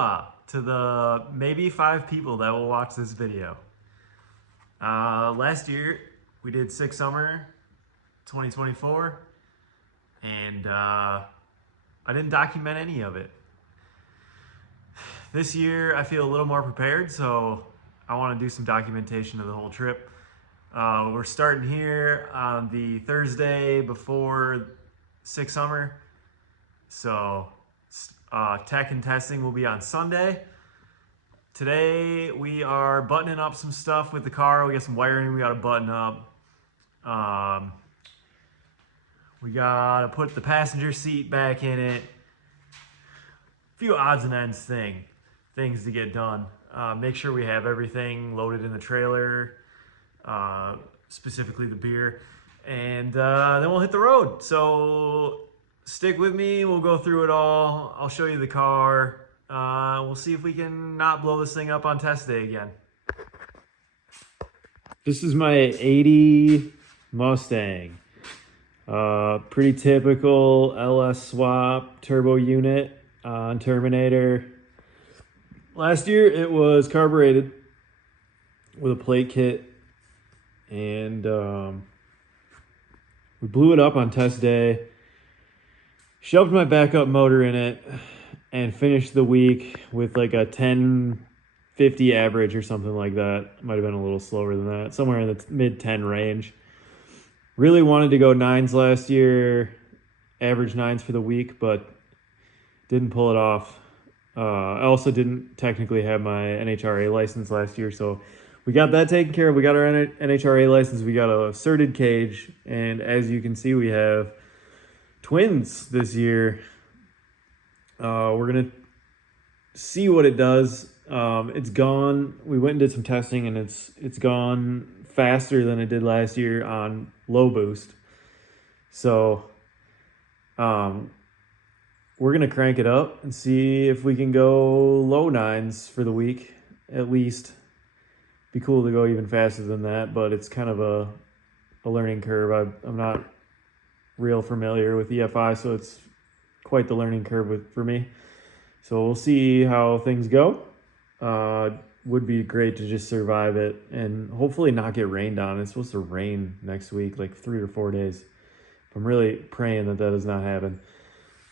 Aloha to the maybe 5 people that will watch this video. Last year we did Sick Summer 2024 and I didn't document any of it. This year I feel a little more prepared, so I want to do some documentation of the whole trip. We're starting here on the Thursday before Sick Summer, so tech and testing will be on Sunday. Today we are buttoning up some stuff with the car. We got some wiring we got to button up. We got to put the passenger seat back in it. A few odds and ends things to get done. Make sure we have everything loaded in the trailer, specifically the beer, and then we'll hit the road. So stick with me, we'll go through it all. I'll show you the car. We'll see if we can not blow this thing up on test day again. This is my 80 Mustang. Pretty typical LS swap turbo unit on Terminator. Last year it was carbureted with a plate kit, and we blew it up on test day, shoved my backup motor in it, and finished the week with like a 1050 average or something like that. Might have been a little slower than that, somewhere in the mid 10 range. Really wanted to go 9s last year, average 9s for the week, but didn't pull it off. I also didn't technically have my NHRA license last year, so we got that taken care of. We got our NHRA license, we got a certed cage, and as you can see, we have twins this year. We're gonna see what it does. It's gone. We went and did some testing, and it's gone faster than it did last year on low boost. So we're gonna crank it up and see if we can go low 9s for the week at least. Be cool to go even faster than that, but it's kind of a learning curve. I'm not real familiar with EFI, so it's quite the learning curve for me. So we'll see how things go. Would be great to just survive it and hopefully not get rained on. It's supposed to rain next week, like 3 or 4 days. I'm really praying that does not happen.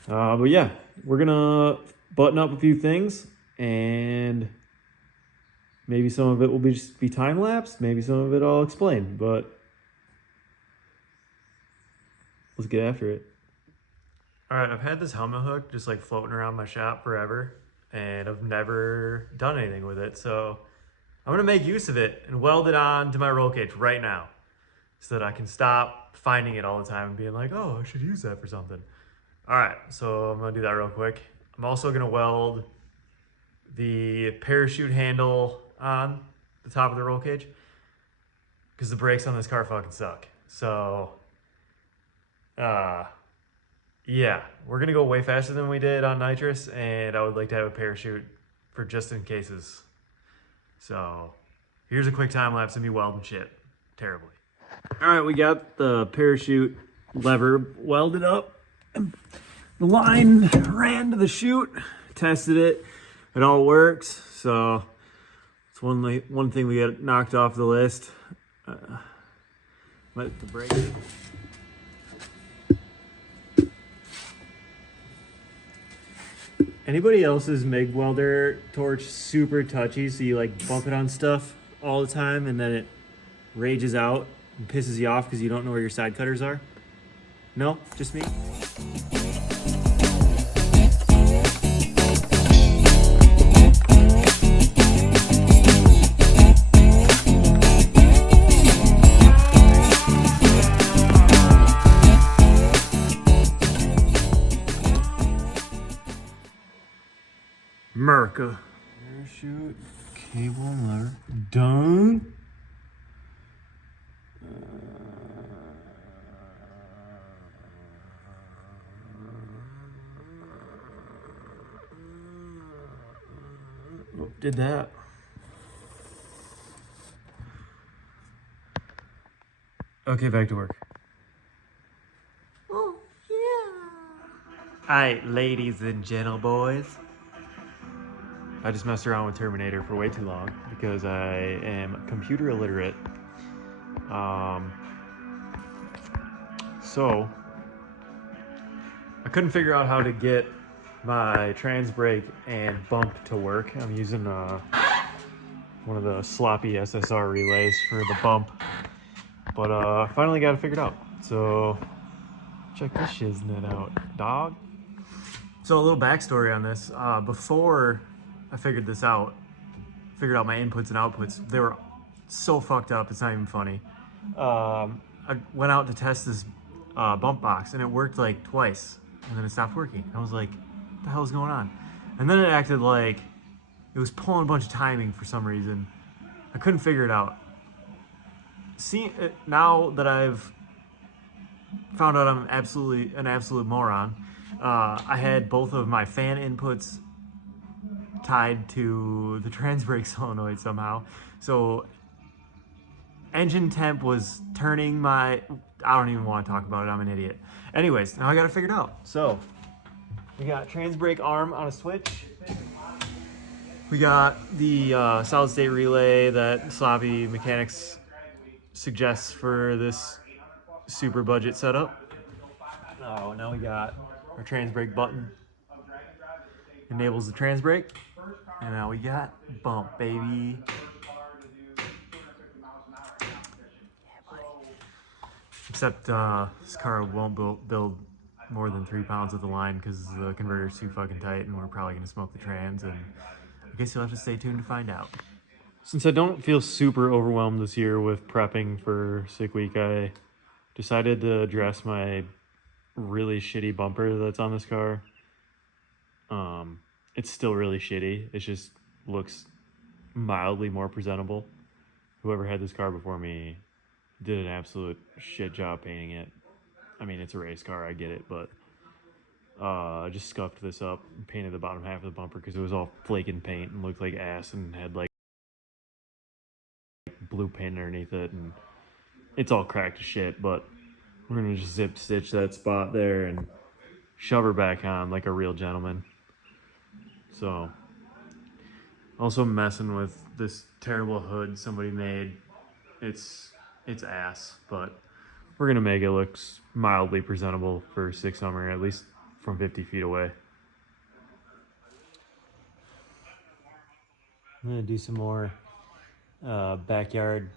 But yeah, we're gonna button up a few things, and maybe some of it will just be time lapse. Maybe some of it I'll explain, but let's get after it. All right, I've had this helmet hook just like floating around my shop forever, and I've never done anything with it. So I'm gonna make use of it and weld it on to my roll cage right now so that I can stop finding it all the time and being like, oh, I should use that for something. All right, so I'm gonna do that real quick. I'm also gonna weld the parachute handle on the top of the roll cage because the brakes on this car fucking suck. So, yeah, we're gonna go way faster than we did on nitrous, and I would like to have a parachute for just in cases. So here's a quick time lapse of me welding shit terribly. All right, we got the parachute lever welded up. The line ran to the chute, tested it, it all works. So it's one thing we got knocked off the list. Let the brake. Anybody else's MIG welder torch super touchy, so you like bump it on stuff all the time and then it rages out and pisses you off because you don't know where your side cutters are? No? Just me? America. Parachute, cable, lever, done. Oh, did that. Okay, back to work. Oh, yeah. All right, ladies and gentle boys. I just messed around with Terminator for way too long because I am computer illiterate. So I couldn't figure out how to get my trans brake and bump to work. I'm using one of the sloppy SSR relays for the bump, but finally got it figured out. So check this shiznit out, dog. So a little backstory on this. Before I figured out my inputs and outputs, they were so fucked up, it's not even funny. I went out to test this bump box and it worked like twice and then it stopped working. I was like, what the hell is going on? And then it acted like it was pulling a bunch of timing for some reason. I couldn't figure it out. Now that I've found out I'm an absolute moron, I had both of my fan inputs tied to the trans brake solenoid somehow. So engine temp was turning my, I don't even want to talk about it, I'm an idiot. Anyways, now I got it figured out. So we got trans brake arm on a switch. We got the solid state relay that Sloppy Mechanics suggests for this super budget setup. Oh, now we got our trans brake button. Enables the trans brake. And now we got bump, baby. Except this car won't build more than 3 pounds of the line because the converter's too fucking tight and we're probably gonna smoke the trans, and I guess you'll have to stay tuned to find out. Since I don't feel super overwhelmed this year with prepping for Sick Week, I decided to address my really shitty bumper that's on this car. It's still really shitty. It just looks mildly more presentable. Whoever had this car before me did an absolute shit job painting it. I mean, it's a race car, I get it, but I just scuffed this up and painted the bottom half of the bumper because it was all flaking paint and looked like ass and had like blue paint underneath it, and it's all cracked to shit. But we're gonna just zip stitch that spot there and shove her back on like a real gentleman. So also messing with this terrible hood somebody made. It's ass, but we're gonna make it look mildly presentable for Sick Summer, at least from 50 feet away. I'm gonna do some more backyard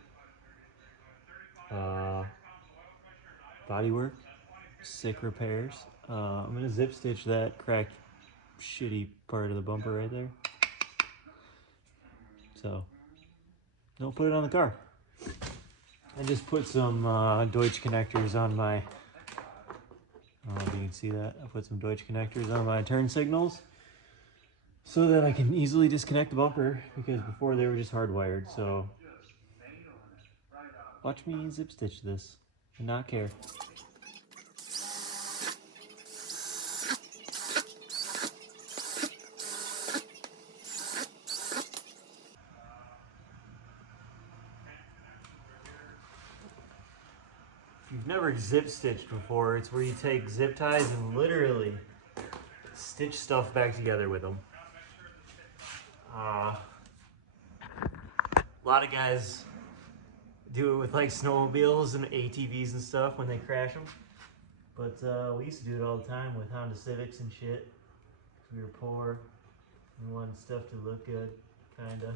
body work, sick repairs. I'm gonna zip stitch that cracked shitty part of the bumper right there. So don't put it on the car. I just put some Deutsch connectors on my, I don't know if you can see that. I put some Deutsch connectors on my turn signals so that I can easily disconnect the bumper, because before they were just hardwired. So watch me zip stitch this and not care. If you've never zip stitched before, it's where you take zip ties and literally stitch stuff back together with them. A lot of guys do it with like snowmobiles and ATVs and stuff when they crash them. But we used to do it all the time with Honda Civics and shit. We were poor and wanted stuff to look good, kinda.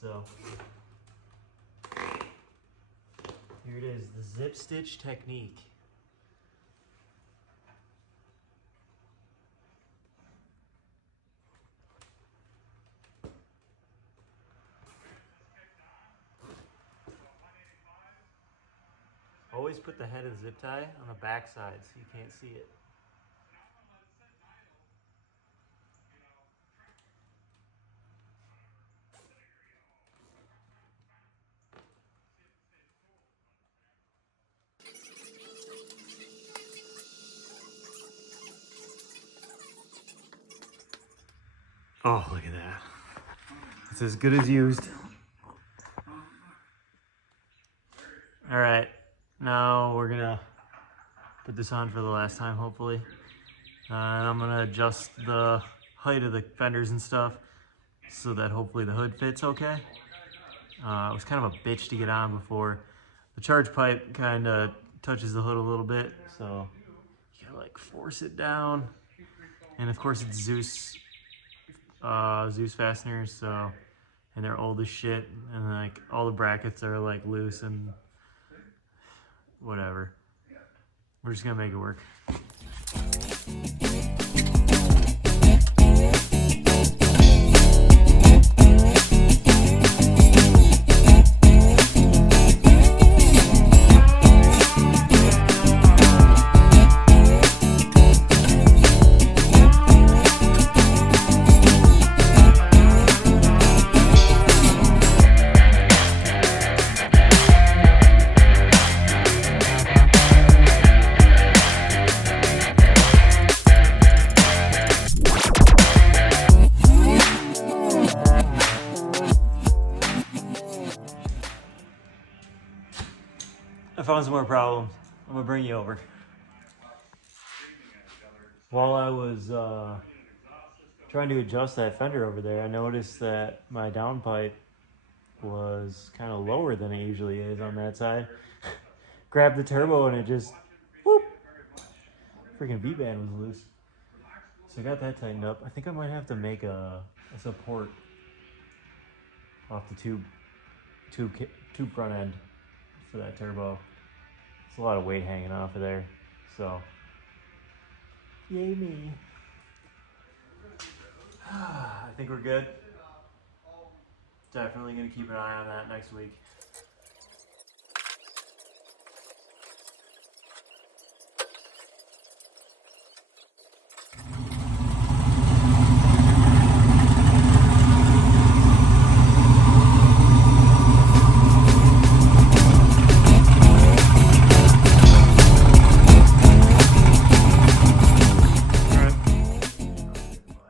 So here it is, the zip stitch technique. Always put the head of the zip tie on the back side so you can't see it. Oh, look at that. It's as good as used. All right, now we're gonna put this on for the last time, hopefully. And I'm gonna adjust the height of the fenders and stuff so that hopefully the hood fits okay. It was kind of a bitch to get on before. The charge pipe kind of touches the hood a little bit, so you gotta like force it down. And of course it's Zeus fasteners, so, and they're old as shit, and like all the brackets are like loose and whatever. We're just gonna make it work. I found some more problems. I'm gonna bring you over. While I was trying to adjust that fender over there, I noticed that my downpipe was kind of lower than it usually is on that side. Grabbed the turbo and it just, whoop! Freaking V-band was loose. So I got that tightened up. I think I might have to make a support off the tube front end for that turbo. It's a lot of weight hanging off of there, so yay me. I think we're good. Definitely gonna keep an eye on that next week.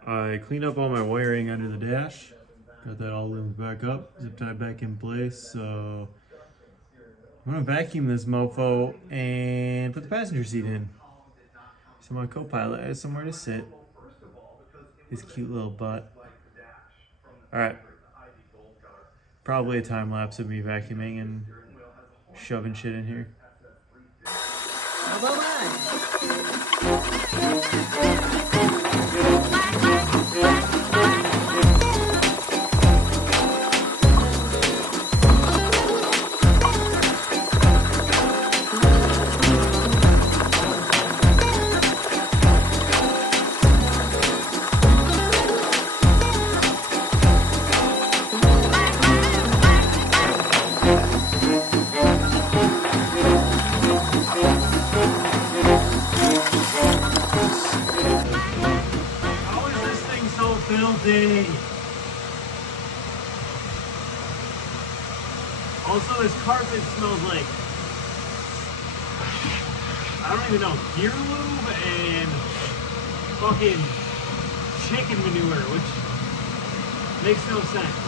I cleaned up all my wiring under the dash, got that all limbed back up, zip tied back in place, so I'm gonna vacuum this mofo and put the passenger seat in. So my co-pilot has somewhere to sit. His cute little butt. Alright. Probably a time lapse of me vacuuming and shoving shit in here. Filthy. Also, this carpet smells like, I don't even know, gear lube and fucking chicken manure, which makes no sense.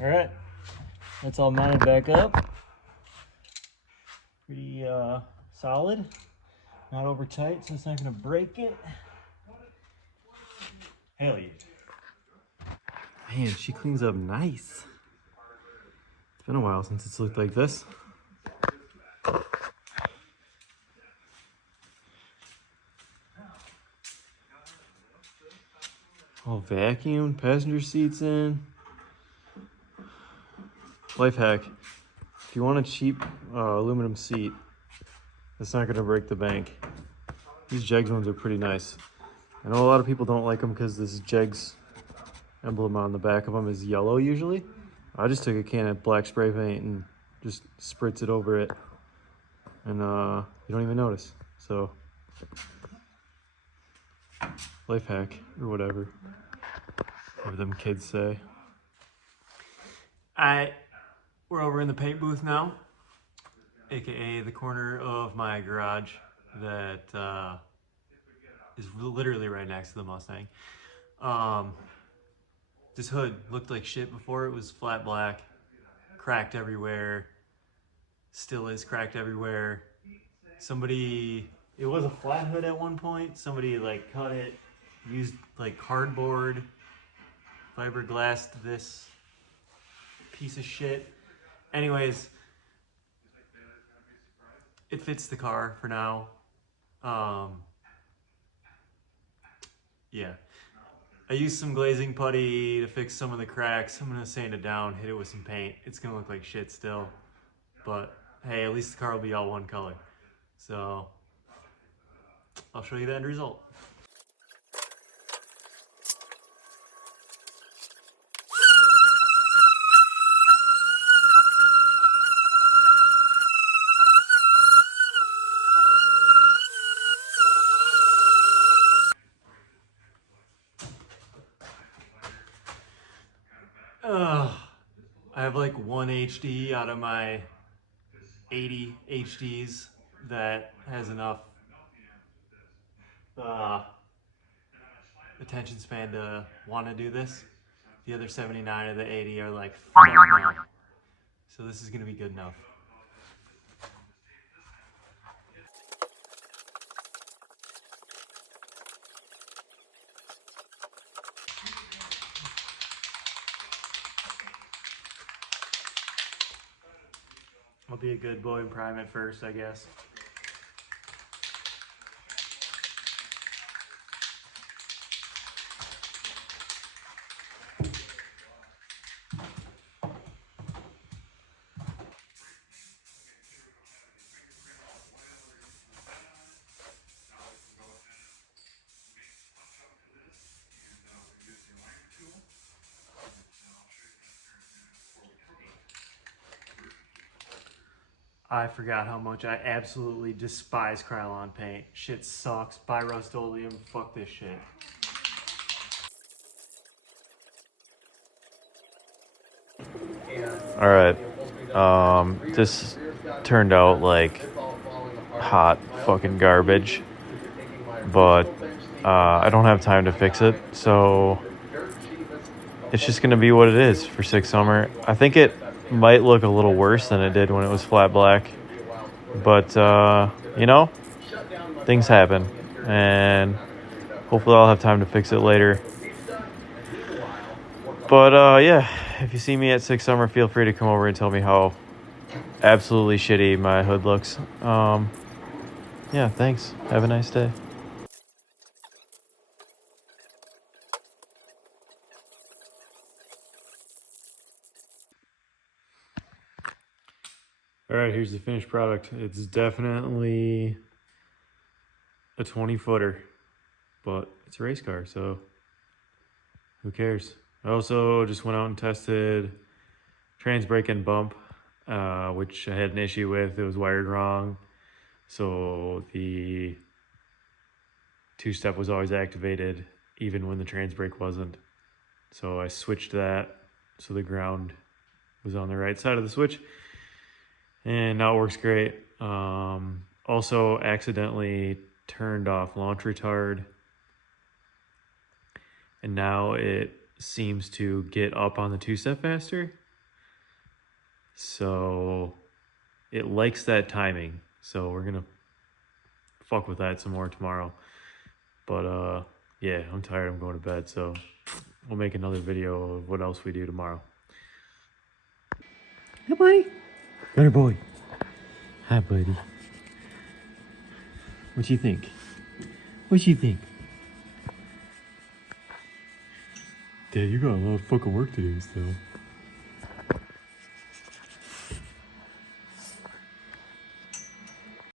All right, that's all mounted back up. Pretty solid, not over tight, so it's not gonna break it. Hell yeah. Man, she cleans up nice. It's been a while since it's looked like this. All vacuumed, passenger seats in. Life hack, if you want a cheap aluminum seat that's not gonna break the bank, these Jegs ones are pretty nice. I know a lot of people don't like them because this Jegs emblem on the back of them is yellow usually. I just took a can of black spray paint and just spritz it over it, and you don't even notice. So, life hack or whatever them kids say. We're over in the paint booth now. aka the corner of my garage that is literally right next to the Mustang. This hood looked like shit before. It was flat black, cracked everywhere, still is cracked everywhere. It was a flat hood at one point. Somebody like cut it, used like cardboard, fiberglassed this piece of shit. Anyways, it fits the car for now. Yeah. I used some glazing putty to fix some of the cracks. I'm gonna sand it down, hit it with some paint. It's gonna look like shit still, but hey, at least the car will be all one color. So I'll show you the end result. I have like one HD out of my 80 HDs that has enough attention span to want to do this. The other 79 of the 80 are like, fuck no. So this is gonna be good enough. I'll be a good boy and prime it first, I guess. I forgot how much I absolutely despise Krylon paint. Shit sucks. Buy Rust-Oleum. Fuck this shit. All right. This turned out like hot fucking garbage, but I don't have time to fix it, so it's just gonna be what it is for Six Summer. I think it might look a little worse than it did when it was flat black, but you know, things happen, and hopefully I'll have time to fix it later. But yeah, if you see me at Six Summer, feel free to come over and tell me how absolutely shitty my hood looks. Yeah, thanks. Have a nice day. All right, here's the finished product. It's definitely a 20-footer, but it's a race car, so who cares? I also just went out and tested trans brake and bump, which I had an issue with. It was wired wrong, so the two-step was always activated even when the trans brake wasn't. So I switched that so the ground was on the right side of the switch, and now it works great. Also accidentally turned off launch retard, and now it seems to get up on the two-step faster. So it likes that timing. So we're gonna fuck with that some more tomorrow. But yeah, I'm tired. I'm going to bed. So we'll make another video of what else we do tomorrow. Hi, buddy. Good boy. Hi, buddy. What you think? What you think? Dad, you got a lot of fucking work to do still.